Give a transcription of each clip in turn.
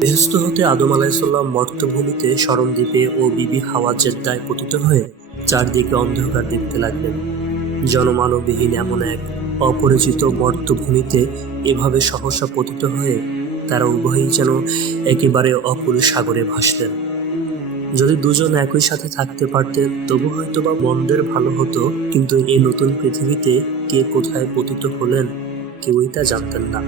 বেহেস্ত হতে আদম আলাহিসাল্লাম মর্তভূমিতে স্মরণদ্বীপে ও বিবি হাওয়া জেদ্দায় পতিত হয়ে চারদিকে অন্ধকার দেখতে লাগলেন। জনমানববিহীন এমন এক অপরিচিত মর্তভূমিতে এভাবে সহসা পতিত হয়ে তারা উভয়ই যেন একেবারে অকুল সাগরে ভাসলেন। যদি দুজন একই সাথে থাকতে পারতেন, তবু হয়তো বা মন্দের ভালো হতো, কিন্তু এই নতুন পৃথিবীতে কে কোথায় পতিত হলেন কেউই তা জানতেন না।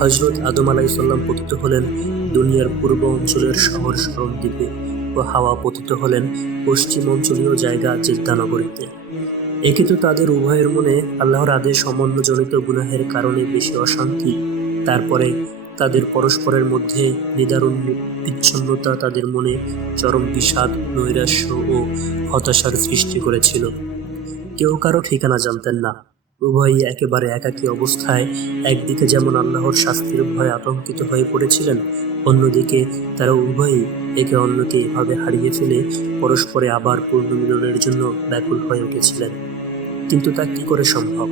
হজরত আদম আলাইসাল্লাম পতিত হলেন দুনিয়ার পূর্ব অঞ্চলের শহর স্মরণদ্বীপে ও হাওয়া পতিত হলেন পশ্চিম অঞ্চলীয় জায়গা জেদ্দানগরীতে। একে তো তাদের উভয়ের মনে আল্লাহর আদেশ অমন্যজনিত গুনাহের কারণে বেশি অশান্তি, তারপরে তাদের পরস্পরের মধ্যে নিদারুণ বিচ্ছন্নতা তাদের মনে চরম বিষাদ, নৈরাশ্য ও হতাশার সৃষ্টি করেছিল। কেউ কারও ঠিকানা জানতেন না। উভয়ই একেবারে একাকী অবস্থায়। একদিকে যেমন আল্লাহর শাস্তির ভয়ে আতঙ্কিত হয়ে পড়েছিলেন, অন্যদিকে তারা উভয়ই একে অন্যকে এভাবে হারিয়ে ফেলে পরস্পরে আবার পুনর্মিলনের জন্য ব্যাকুল হয়ে উঠেছিলেন। কিন্তু তা কি করে সম্ভব?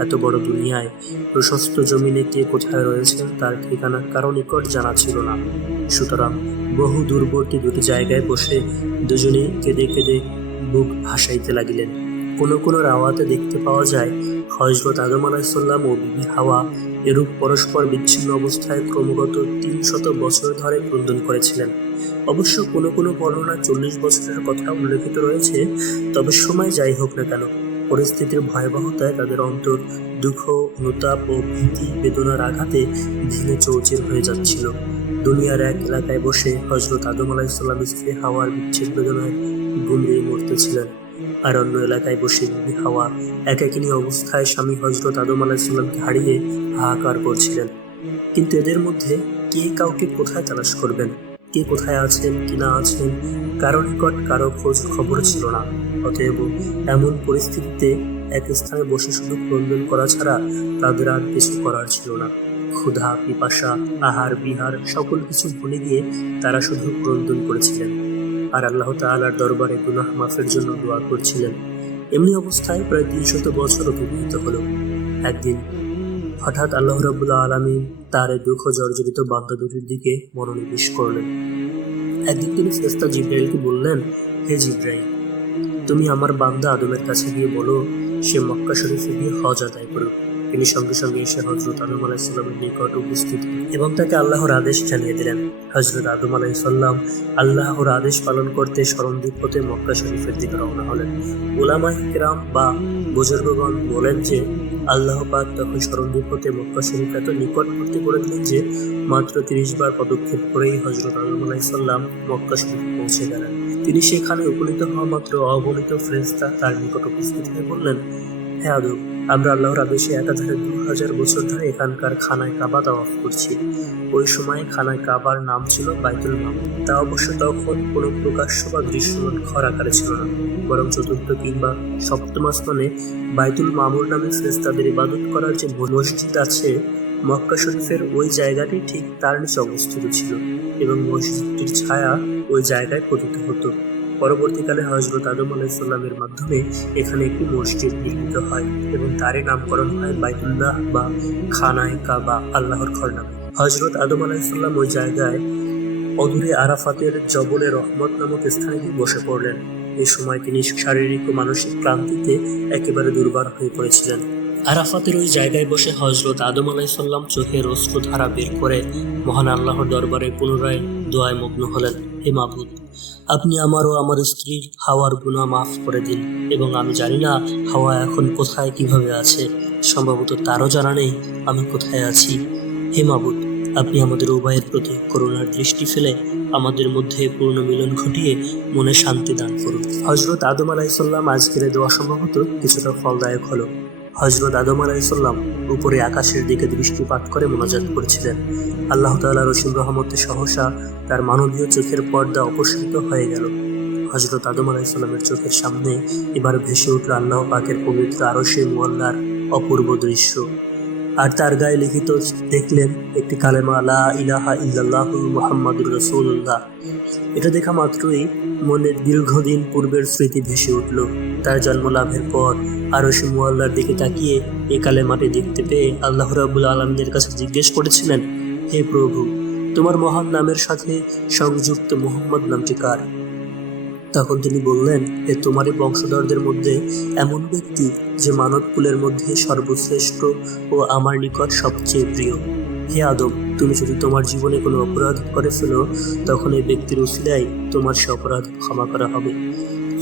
এত বড় দুনিয়ায় প্রশস্ত জমিনে কে কোথায় রয়েছেন তার ঠিকানা কারও নিকট জানা ছিল না। সুতরাং বহু দূরবর্তী দুটি জায়গায় বসে দুজনেই কেঁদে কেঁদে বুক ভাসাইতে লাগিলেন। কোনো কোনো রাওয়াতে দেখতে পাওয়া যায় হজরত আদম আলাহিসাল্লাম ও বিবি হাওয়া এরূপ পরস্পর বিচ্ছিন্ন অবস্থায় ক্রমাগত তিন শত বছর ধরে ক্রন্দন করেছিলেন। অবশ্য কোনো কোনো বর্ণনায় চল্লিশ বছরের কথা উল্লেখিত রয়েছে, তবে সময় যাই হোক না কেন, পরিস্থিতির ভয়াবহতায় তাদের অন্তর দুঃখ, অনুতাপ ও ভীতি, বেদনার আঘাতে ভেঙে চৌচির হয়ে যাচ্ছিল। দুনিয়ার এক এলাকায় বসে হজরত আদম আলাহিসাল্লাম স্ত্রী হাওয়ার বিচ্ছেদ বেদনায় গুমড়িয়ে মরতেছিলেন আর অন্য এলাকায় বসে বিবি হাওয়া একাকিনী অবস্থায় স্বামী হজরত আদম আলাহিসাল্লামকে হারিয়ে হাহাকার করছিলেন। কিন্তু এদের মধ্যে কে কাউকে কোথায় তালাশ করবেন? কে কোথায় আছেন, কি না আছেন? কারও নিকট কারও খোঁজ খবর ছিল না। অতএব এমন পরিস্থিতিতে এক স্থানে বসে শুধু ক্রন্দন করা ছাড়া তাদের আর কিছু করার ছিল না। ক্ষুধা, পিপাসা, আহার, বিহার সকল কিছু ভুলে গিয়ে তারা শুধু ক্রন্দন করেছিলেন। আর আল্লাহ তাআলার দরবারে গুনাহ মাফের জন্য দোয়া করছিলেন। এমনি অবস্থায় প্রায় তিনশত বছর অতিবাহিত হলো। একদিন হঠাৎ আল্লাহ রাবুল্লাহ আলমী তার দুঃখ জর্জরিত বান্দা দুটির দিকে মনোনিবেশ করলেন। একদিন তিনি ফেস্তা জিব্রাইলকে বললেন, হে জিব্রাইল, তুমি আমার বান্দা আদমের কাছে গিয়ে বলো, সে মক্কা শরীফে গিয়ে হজ আদায় করুক। তিনি সঙ্গে সঙ্গে এসে হজরত আদম আলাহিসাল্লামের নিকট উপস্থিত এবং তাকে আল্লাহর আদেশ জানিয়ে দিলেন। হজরত আদম আলাহিসাল্লাম আল্লাহর আদেশ পালন করতে স্মরণদ্বীপ হতে মক্কা শরীফের দিকে রওনা হলেন। ওলামা হিকরাম বা বুজুর্গগণ বলেন যে, আল্লাহ পাক তখন স্মরণদ্বীপ হতে মক্কা শরীফ এত নিকটবর্তী করে দিলেন যে, মাত্র তিরিশ বার পদক্ষেপ করেই হজরত আদম আলাহিসাল্লাম মক্কা শরীফ পৌঁছে গেলেন। তিনি সেখানে উপনীত হওয়া মাত্র অগণিত ফ্রেস্তা তার নিকট উপস্থিত হয়ে বললেন হ্যাঁ আদম আমরা আল্লাহর আদেশে একাধারে দু হাজার বছর ধরে এখানকার খানায় কাবা তাওয়াফ করছি। ওই সময় খানায় কাবার নাম ছিল বাইতুল মামুন তা অবশ্য তখন কোনো প্রকাশ্য বা দৃশ্যমান খর আকারে ছিল না। বরং চতুর্থ কিংবা সপ্তম আসমানে বাইতুল মামুর নামে ফেরেশতাদের ইবাদত করার যে মসজিদ আছে, মক্কা শরীফের ওই জায়গাটি ঠিক তার নিচে অবস্থিত ছিল এবং মসজিদটির ছায়া ওই জায়গায় পতিত হতো। পরবর্তীকালে হজরত আদম আলাইসাল্লামের মাধ্যমে এখানে একটি মসজিদ নির্মিত হয় এবং তারই নামকরণ হয় বাইতুল্লাহ বা খানায় কাবা, আল্লাহর ঘর নামে হজরত আদম আলাইসাল্লাম ওই জায়গায় অদূরে আরাফাতের জবলে রহমত নামক স্থানে বসে পড়লেন। এই সময় তিনি শারীরিক ও মানসিক ক্লান্তিতে একেবারে দুর্বার হয়ে পড়েছিলেন। আরাফাতের ওই জায়গায় বসে হজরত আদম আলাইসাল্লাম চোখের অশ্রুধারা বের করে মহান আল্লাহর দরবারে পুনরায় দোয়ায় মগ্ন হলেন। হে মাবুদ, আপনি আমার ও আমার স্ত্রীর হাওয়ার গুণা মাফ করে দিন এবং আমি জানি না হাওয়া এখন কোথায়, কীভাবে আছে। সম্ভবত তারও জানা নেই আমি কোথায় আছি। হে মাবুদ, আপনি আমাদের উভয়ের প্রতি করুণার দৃষ্টি ফেলে আমাদের মধ্যে পূর্ণ মিলন ঘটিয়ে মনে শান্তি দান করুন। হজরত আদম আলাইসাল্লাম আজকের দেওয়া সম্ভবত কিছুটা ফলদায়ক হলো। হজরত আদম আলাইসাল্লাম উপরে আকাশের দিকে দৃষ্টিপাত করে মোনাজাত করেছিলেন। আল্লাহ তাল্লাহ রসুল রহমতের সহসা তার মানবীয় চোখের পর্দা অপসৃত হয়ে গেল। হজরত আদম আলাইসাল্লামের চোখের সামনে এবার ভেসে উঠল আল্লাহ পাকের পবিত্র আরশে মোয়াল্লার অপূর্ব দৃশ্য। আর তার গায়ে লিখিত দেখলেন একটি কালেমা, লা ইলাহা ইল্লাল্লাহ মুহাম্মাদুর রসুল্লাহ এটা দেখা মাত্রই মনের দীর্ঘদিন পূর্বের স্মৃতি ভেসে উঠল। তার জন্ম লাভের পর আরও সে মোয়াল্লার দিকে তাকিয়ে এ কালেমাটি দেখতে পেয়ে আল্লাহ রাবুল আলমদের কাছে জিজ্ঞেস করেছিলেন, হে প্রভু, তোমার মহান নামের সাথে সংযুক্ত মোহাম্মদ নামটি কার? তখন তিনি বললেন, এ তোমারই বংশধরদের মধ্যে এমন ব্যক্তি যে মানব কুলের মধ্যে সর্বশ্রেষ্ঠ ও আমার নিকট সবচেয়ে প্রিয়। হে আদম, তুমি যদি তোমার জীবনে কোনো অপরাধ করে ফেলো, তখন এই ব্যক্তির উসিলায় তোমার সে অপরাধ ক্ষমা করা হবে।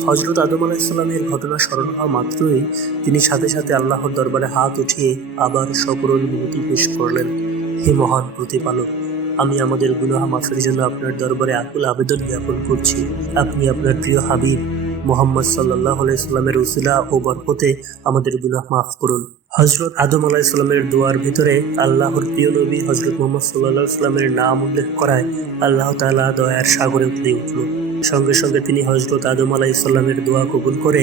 হজরত আদম আলাইসাল্লামের ঘটনা স্মরণ হওয়া মাত্রই তিনি সাথে সাথে আল্লাহর দরবারে হাত উঠিয়ে আবার সকরণ মিনতি পেশ করলেন। হে মহান প্রতিপালক আমি আমাদের গুনাহ মাফের জন্য আপনার দরবারে আকুল আবেদন জ্ঞাপন করছি। আপনি আপনার প্রিয় হাবিব মোহাম্মদ সাল্লাহ আলাইস্লামের উসিলা ও বরকতে আমাদের গুনাহ মাফ করুন। হজরত আদম আলাইসাল্লামের দোয়ার ভিতরে আল্লাহর প্রিয় নবী হজরত মোহাম্মদ সাল্লাহ ইসলামের নাম উল্লেখ করায় আল্লাহ তাআলা দয়ার সাগরে উঠলে উঠল। সঙ্গে সঙ্গে তিনি হজরত আদম আলাইসাল্লামের দোয়া কবুল করে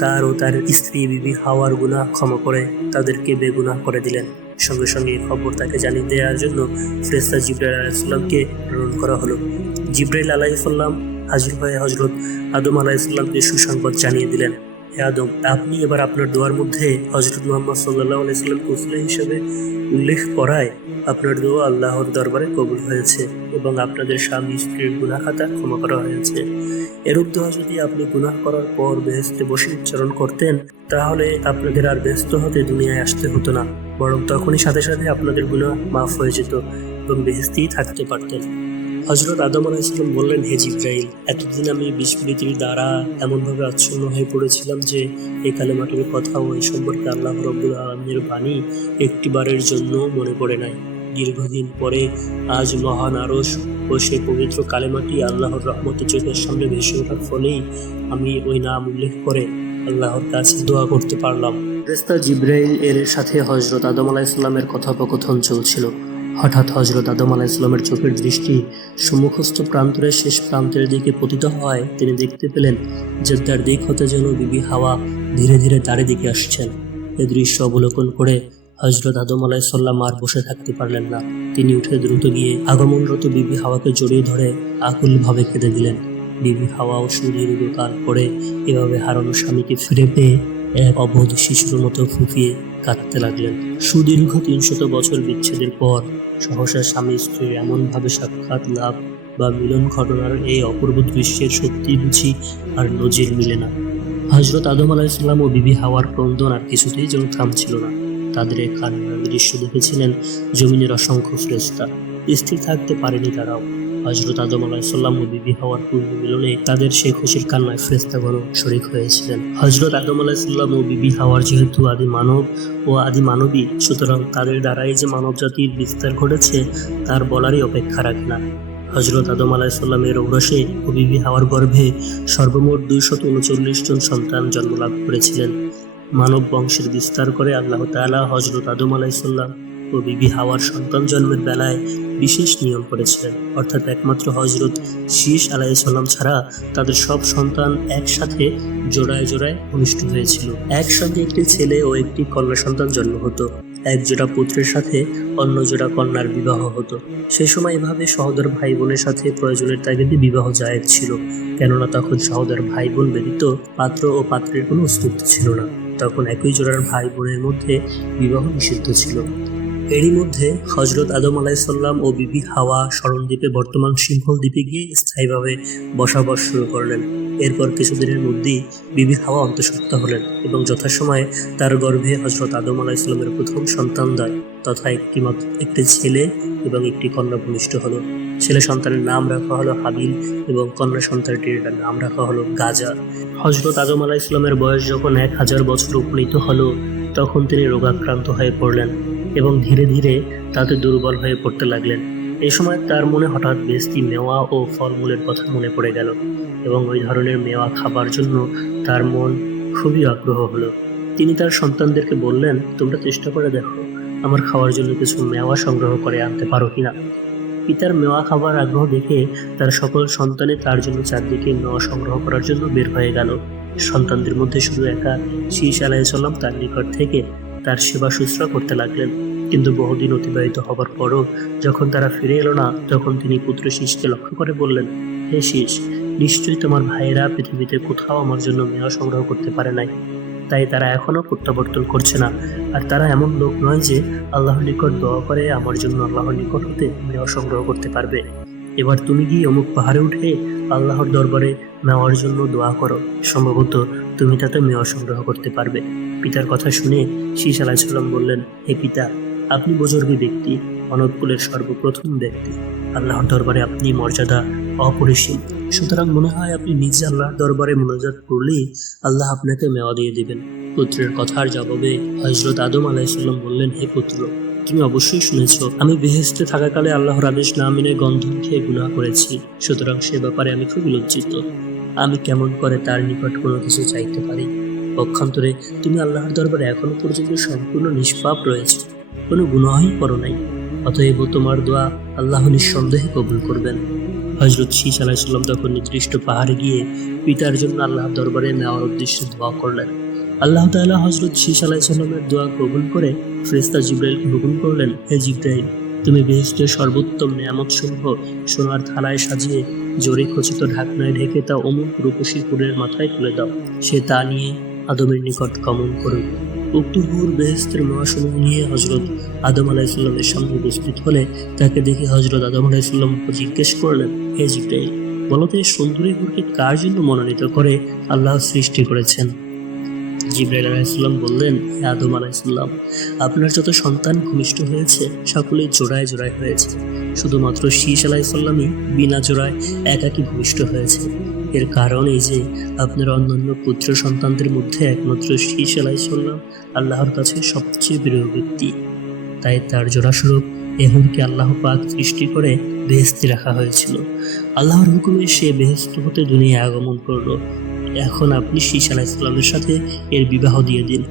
তার ও তার স্ত্রী বিবি হাওয়ার গুনাহ ক্ষমা করে তাদেরকে বেগুনাহ করে দিলেন। সঙ্গে সঙ্গে খবর তাকে জানিয়ে দেওয়ার জন্য ফ্রেস্তা জিব্রাইল আলাইসাল্লামকে প্রেরণ করা হলো। জিব্রাইল আলাইসাল্লাম হাজির ভাই হজরত আদম আলাইসাল্লামকে সুসংবাদ জানিয়ে দিলেন। আদম আপনি এবার আপনার দোয়ার মধ্যে হজরত মোহাম্মদ সাল্লাহ আলাইসাল্লাম কুসলা হিসেবে উল্লেখ করায় আপনার দোয়া আল্লাহর দরবারে কবুল হয়েছে এবং আপনাদের স্বামী স্ত্রীর গুনাহ খাতা ক্ষমা করা হয়েছে। এরূপ দোয়া যদি আপনি গুনাহ করার পর বেহেস্তে বসে উচ্চারণ করতেন, তাহলে আপনাদের আর ব্যস্ত হতে দুনিয়ায় আসতে হতো না, বরং তখনই সাথে সাথে আপনাদের গুনাহ মাফ হয়ে যেত এবং বেহেস্তেই থাকতে পারতেন। হজরত আদম আলাইসাল্লাম বললেন, হে জিব্রাইল, এতদিন আমি বিস্মৃতির দ্বারা এমনভাবে আচ্ছন্ন হয়ে পড়েছিলাম যে এই কালেমাটির কথা ও এই সম্পর্কে আল্লাহ রব্বুল আলমের বাণী একটিবারের জন্য মনে পড়ে নাই। দীর্ঘদিন পরে আজ মহান আরস ও সে পবিত্র কালেমাটি আল্লাহর রহমতের চোখের সামনে ভেসে ওঠার ফলেই আমি ওই নাম উল্লেখ করে আল্লাহর কাছে দোয়া করতে পারলাম। রেস্তা জিব্রাইল এর সাথে হজরত আদম আলাইসাল্লামের কথোপকথন চলছিল। হঠাৎ হজরত আদম আলাইসাল্লামের চোখের দৃষ্টি সম্মুখস্থ প্রান্তরের শেষ প্রান্তের দিকে পতিত হয় তিনি দেখতে পেলেন যে তার দিক হতে যেন বিবি হাওয়া ধীরে ধীরে তারে দিকে আসছেন। এ দৃশ্য অবলোকন করে হজরত আদম আলাইসাল্লাম আর বসে থাকতে পারলেন না। তিনি উঠে দ্রুত গিয়ে আগমনরত বিবি হাওয়াকে জড়িয়ে ধরে আকুলভাবে কেঁদে দিলেন। বিবি হাওয়া হাওয়াও সুদীর্ঘকাল পরে এভাবে হারানো স্বামীকে ফিরে পেয়ে এক অবোধ শিশুর মতো ফুপিয়ে কাঁদতে লাগলেন। সুদীর্ঘ তিনশত বছর বিচ্ছেদের পর সহসা স্বামী স্ত্রীর এমনভাবে সাক্ষাৎ লাভ বা মিলন ঘটনার এই অপূর্ব দৃশ্যের সত্যি বুঝি আর নজির মিলে না। হজরত আদম আলাহিসাল্লাম ও বিবি হাওয়ার ক্রন্দন আর কিছুতেই যেন থামছিল না। তাদের এই কান্নার দৃশ্য দেখেছিলেন জমিনের অসংখ্য ফ্রেস্তা। স্থির থাকতে পারেনি তারাও। হজরত আদম আলাহিসাল্লাম ও বিবি হওয়ার পূর্ণ মিলনে তাদের সে খুশির কান্নায় ফ্রেস্তাগণ শরিক হয়েছিলেন। হজরত আদম আলাহিসাল্লাম ও বিবি হওয়ার যেহেতু আদি মানব ও আদি মানবী, সুতরাং তাদের দ্বারাই যে মানব জাতির বিস্তার ঘটেছে, তার বলারই অপেক্ষা রাখে না। হজরত আদম আলাহিসাল্লামের ঔরসে ও বিবি হাওয়ার গর্ভে সর্বমোট দুইশত উনচল্লিশ জন সন্তান জন্মলাভ করেছিলেন। মানব বংশের বিস্তার করে আল্লাহ তাআলা হজরত আদম আলাইসাল্লাম ও বিবি হাওয়ার সন্তান জন্মের বেলায় বিশেষ নিয়ম করেছিলেন। অর্থাৎ একমাত্র হজরত শীষ আলাইসাল্লাম ছাড়া তাদের সব সন্তান একসাথে জোড়ায় জোড়ায় অনুষ্ঠ হয়েছিল। একসঙ্গে একটি ছেলে ও একটি কন্যা সন্তান জন্ম হতো। এক জোড়া পুত্রের সাথে অন্য জোড়া কন্যার বিবাহ হতো। সে সময় এভাবে সহোদর ভাই বোনের সাথে প্রয়োজনের তাগিদে বিবাহ জায়েজ ছিল। কেননা তখন সহোদর ভাই বোন ব্যতীত পাত্র ও পাত্রের কোনো অস্তিত্ব ছিল না। তখন একই জোড়ার ভাই বোনের মধ্যে বিবাহ নিষিদ্ধ ছিল। এরই মধ্যে হজরত আদম আলাইসাল্লাম ও বিবি হাওয়া স্মরণদ্বীপে বর্তমান সিংহল দ্বীপে গিয়ে স্থায়ীভাবে বসবাস শুরু করলেন। এরপর কিছুদিনের মধ্যেই বিবি হাওয়া অন্তঃসত্ত্বা হলেন এবং যথাসময়ে তার গর্ভে হজরত আদম আলাইসাল্লামের প্রথম সন্তান দেয় তথা একটি একটি ছেলে এবং একটি কন্যা ভূমিষ্ঠ হলো। ছেলে সন্তানের নাম রাখা হলো হাবিল এবং কন্যা সন্তানটির নাম রাখা হলো গাজা। হজরত আদম আলাহ ইসলামের বয়স যখন এক হাজার বছর উপনীত হলো, তখন তিনি রোগাক্রান্ত হয়ে পড়লেন। এবং ধীরে ধীরে তাতে দুর্বল হয়ে পড়তে লাগলেন। এই সময় তার মনে হঠাৎ বেস্তি মেওয়া ও ফলমূলের কথা মনে পড়ে গেল এবং ওই ধরনের মেওয়া খাবার জন্য তার মন খুবই আগ্রহ হলো। তিনি তার সন্তানদেরকে বললেন, তোমরা চেষ্টা করে দেখো, আমার খাওয়ার জন্য কিছু মেওয়া সংগ্রহ করে আনতে পারো কিনা? পিতার মেওয়া খাবার আগ্রহ দেখে তার সকল সন্তানে তার জন্য চারদিকে মেওয়া সংগ্রহ করার জন্য বের হয়ে গেল। সন্তানদের মধ্যে শুধু একা শীষ আলাইসাল্লাম তার নিকট থেকে তার সেবা শুশ্রূষা করতে লাগলেন। কিন্তু বহুদিন অতিবাহিত হবার পরও যখন তারা ফিরে এলো না, তখন তিনি পুত্র শীষকে লক্ষ্য করে বললেন, হে শীষ, নিশ্চয়ই তোমার ভাইয়েরা পৃথিবীতে কোথাও আমার জন্য মেয়া সংগ্রহ করতে পারে নাই। তাই তারা এখনও প্রত্যাবর্তন করছে না। আর তারা এমন লোক নয় যে আল্লাহর নিকট দোয়া করে আমার জন্য আল্লাহর নিকট হতে মেয়া সংগ্রহ করতে পারবে। এবার তুমি গিয়ে অমুক পাহাড়ে উঠে আল্লাহর দরবারে মেওয়ার জন্য দোয়া করো। সম্ভবত তুমি তাতে মেয় সংগ্রহ করতে পারবে। পিতার কথা শুনে শীষ আলাইসাল্লাম বললেন, হে পিতা, আপনি বুজুর্গী ব্যক্তি মানবকুলের সর্বপ্রথম ব্যক্তি। আল্লাহর দরবারে আপনি মর্যাদা অপরিসীম। সুতরাং মনে হয় আপনি নিজে আল্লাহর দরবারে মনোজাত করলেই আল্লাহ আপনাকে মেওয়া দিয়ে দিবেন। পুত্রের কথার জবাবে হজরত আদম আলাইসাল্লাম বললেন, হে পুত্র তুমি অবশ্যই শুনেছ, আমি বেহেস্তে থাকাকালে আল্লাহর আদেশ না মেনে গন্ধম খেয়ে গুনাহ করেছি। সুতরাং সে ব্যাপারে আমি খুব লজ্জিত। আমি কেমন করে তার নিকট কোনো কিছু চাইতে পারি? পক্ষান্তরে তুমি আল্লাহর দরবারে এখনও পর্যন্ত সম্পূর্ণ নিষ্পাপ রয়েছে। কোনো গুনাহই করো নাই। অতএব তোমার দোয়া আল্লাহ নিঃসন্দেহে কবুল করবেন। হজরত শীষ আলাইসাল্লাম তখন নির্দিষ্ট পাহাড়ে গিয়ে পিতার জন্য আল্লাহর দরবারে নেওয়ার উদ্দেশ্যে দোয়া করলেন। আল্লাহ তাআলা হজরত শীষ আলাইসাল্লামের দোয়া কবুল করে ফ্রেস্তা জিব্রাইলকে হুকুম করলেন, হে জিব্রাইল, তুমি বেহেস্তের সর্বোত্তম নিয়ামত সমূহ সোনার থালায় সাজিয়ে জোরে খচিত ঢাকনায় ঢেকে তা অমুক রূপসী ফুলের মাথায় তুলে দাও। সে তা নিয়ে আদমের নিকট গমন করুক। উক্ত হুর বেহেস্তের মহাসমূহ নিয়ে হজরত আদম আলাইসাল্লামের সামনে উপস্থিত হলে তাকে দেখে হজরত আদম আলাইসাল্লাম জিজ্ঞেস করলেন, হে জিব্রাইল বলতে সুন্দরী হুরকে কার জন্য মনোনীত করে আল্লাহ সৃষ্টি করেছেন? জিব্রাইল আলাইসাল্লাম বললেন আদম আলাইসাল্লাম আপনার যত সন্তান ভূমিষ্ঠ হয়েছে, সকলেই জোড়ায় জোড়ায় হয়েছে। শুধুমাত্র শীষ আলাইসাল্লামই বিনা জোড়ায় একাকি ভূমিষ্ঠ হয়েছে। এর কারণ এই যে, আপনার অন্যান্য পুত্র সন্তানদের মধ্যে একমাত্র শীষ আলাইসাল্লাম আল্লাহর কাছে সবচেয়ে প্রিয় ব্যক্তি। তাই তার জোড়াস্বরূপ এহুমকে আল্লাহ পাক সৃষ্টি করে বেহেস্তি রাখা হয়েছিল। আল্লাহর হুকুমে সে বেহেস্ত হতে দুনিয়া আগমন করল। এখন আপনি শীষ আলাইসাল্লামের সাথে এর বিবাহ দিয়ে দিন।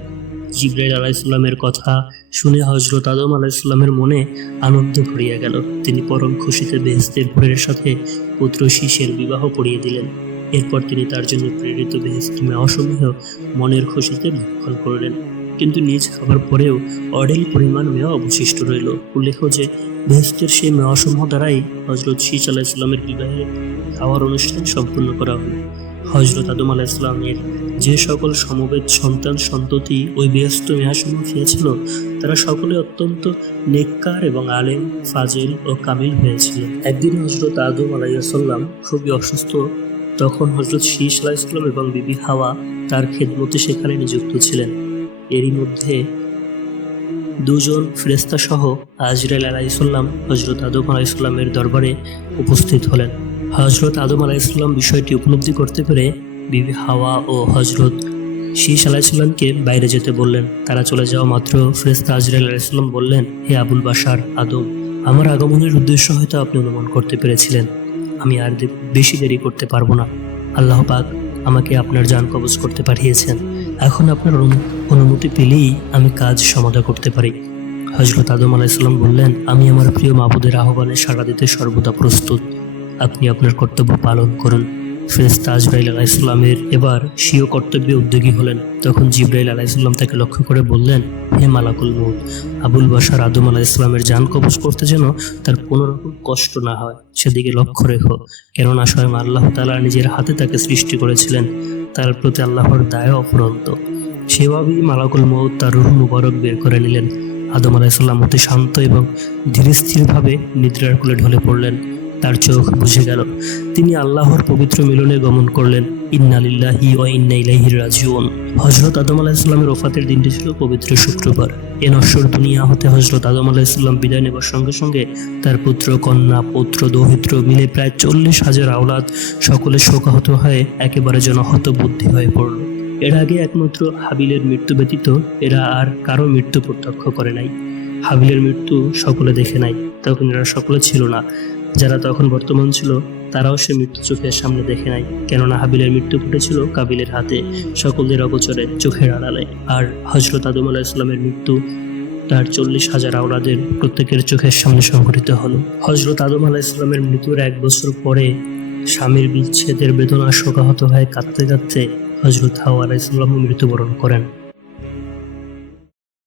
জিব্রাইল আলাইসাল্লামের কথা শুনে হজরত আদম আলাইসাল্লামের মনে আনন্দ ভরিয়া গেল। তিনি পরম খুশিতে বেহেস্তের ভোরের সাথে পুত্র শীষের বিবাহ পড়িয়ে দিলেন। এরপর তিনি তার জন্য প্রেরিত বেহেস্ত মেয়াসমূহ মনের খুশিতে ভক্ষণ করলেন। কিন্তু নিজ খাবার পরেও অডেল পরিমাণ মেয়া অবশিষ্ট রইল। উল্লেখ যে বেহেস্তের সেই মেয়াসমূহ দ্বারাই হজরত শীষ আলাইসাল্লামের বিবাহে খাওয়ার অনুষ্ঠান সম্পূর্ণ করা হলো। হজরত আদম আলাইসলামের যে সকল সমবেত সন্তান, সন্ততি ওই ব্যস্ত মেহাসমূহ খেয়েছিল, তারা সকলে অত্যন্ত নেককার এবং আলেম, ফাজিল ও কামিল হয়েছিল। একদিন হজরত আদম আলাইসাল্লাম খুবই অসুস্থ, তখন হজরত শীষ আলাইসলাম এবং বিবি হাওয়া তার খেদমতে সেখানে নিযুক্ত ছিলেন। এরই মধ্যে দুজন ফ্রেস্তা সহ আজরাইল আলাইসাল্লাম হজরত আদম আলাইসাল্লামের দরবারে উপস্থিত হলেন। হজরত আদম আলাইসাল্লাম বিষয়টি উপলব্ধি করতে পেরে বিবি হাওয়া ও হজরত শীষ আলাইসাল্লামকে বাইরে যেতে বললেন। তারা চলে যাওয়া মাত্র ফ্রেস্তা আজরাইল আলাইসাল্লাম বললেন, হে আবুল বাসার আদম, আমার আগমনের উদ্দেশ্য হয়তো আপনি অনুমান করতে পেরেছিলেন। আমি আর বেশি দেরি করতে পারব না। আল্লাহ পাক আমাকে আপনার যান কবজ করতে পাঠিয়েছেন। এখন আপনার অনু- অনুমতি পেলেই আমি কাজ সমাধা করতে পারি। হজরত আদম আলাইসাল্লাম বললেন, আমি আমার প্রিয় মাবুদের আহ্বানে সাড়া দিতে সর্বদা প্রস্তুত। আপনি আপনার কর্তব্য পালন করুন। ফেরেস্তা আজরাইল আলাইসাল্লামের এবার স্বীয় কর্তব্যে উদ্যোগী হলেন। তখন জিব্রাইল আলাইসাল্লাম তাকে লক্ষ্য করে বললেন, হে মালাকুল মৌত আবুল বাসার আদম আলাইসাল্লামের যান কবজ করতে যেন তার কোনো রকম কষ্ট না হয়, সেদিকে লক্ষ্য রেখো। কেননা স্বয়ং আল্লাহ তালা নিজের হাতে তাকে সৃষ্টি করেছিলেন। তার প্রতি আল্লাহর দায় অফুরন্ত। সেভাবেই মালাকুল মৌত তার রুহ মুবারক বের করে নিলেন। আদম আলাইসাল্লাম অতি শান্ত এবং ধীর স্থিরভাবে নিদ্রার কোলে ঢলে পড়লেন। তার চোখ বুঝে গেল। তিনি আল্লাহর পবিত্র মিলনে গমন করলেন। ইন্নালিল্লাহি ও ইন্না ইলাইহি রাজিউন। হজরত আদম আলাইসাল্লামের ওফাতের দিনটি ছিল পবিত্র শুক্রবার। এ নশ্বর দুনিয়া হতে হজরত আদম আলাইসাল্লাম বিদায় নেবার সঙ্গে সঙ্গে তার পুত্র, কন্যা, পুত্র, দৌহিত্র মিলে প্রায় চল্লিশ হাজার আওলাদ সকলে শোকাহত হয়ে একেবারে যেন হতবুদ্ধি হয়ে পড়ল। এর আগে একমাত্র হাবিলের মৃত্যু ব্যতীত এরা আর কারও মৃত্যু প্রত্যক্ষ করে নাই। হাবিলের মৃত্যু সকলে দেখে নাই, তখন এরা সকলে ছিল না। যারা তখন বর্তমান ছিল, তারাও সে মৃত্যু চোখের সামনে দেখে নাই। কেননা হাবিলের মৃত্যু ঘটেছিল কাবিলের হাতে, সকলদের অগোচরে চোখের আড়ালে। আর হজরত আদম আলাহ ইসলামের মৃত্যু তার চল্লিশ হাজার আওলাদের প্রত্যেকের চোখের সামনে সংঘটিত হলো। হজরত আদম আলাহ ইসলামের মৃত্যুর এক বছর পরে স্বামীর বিচ্ছেদের বেদনা শোকাহত হয়ে কাঁদতে কাঁদতে হজরত হাওয়া আলাহ ইসলামও মৃত্যুবরণ করেন।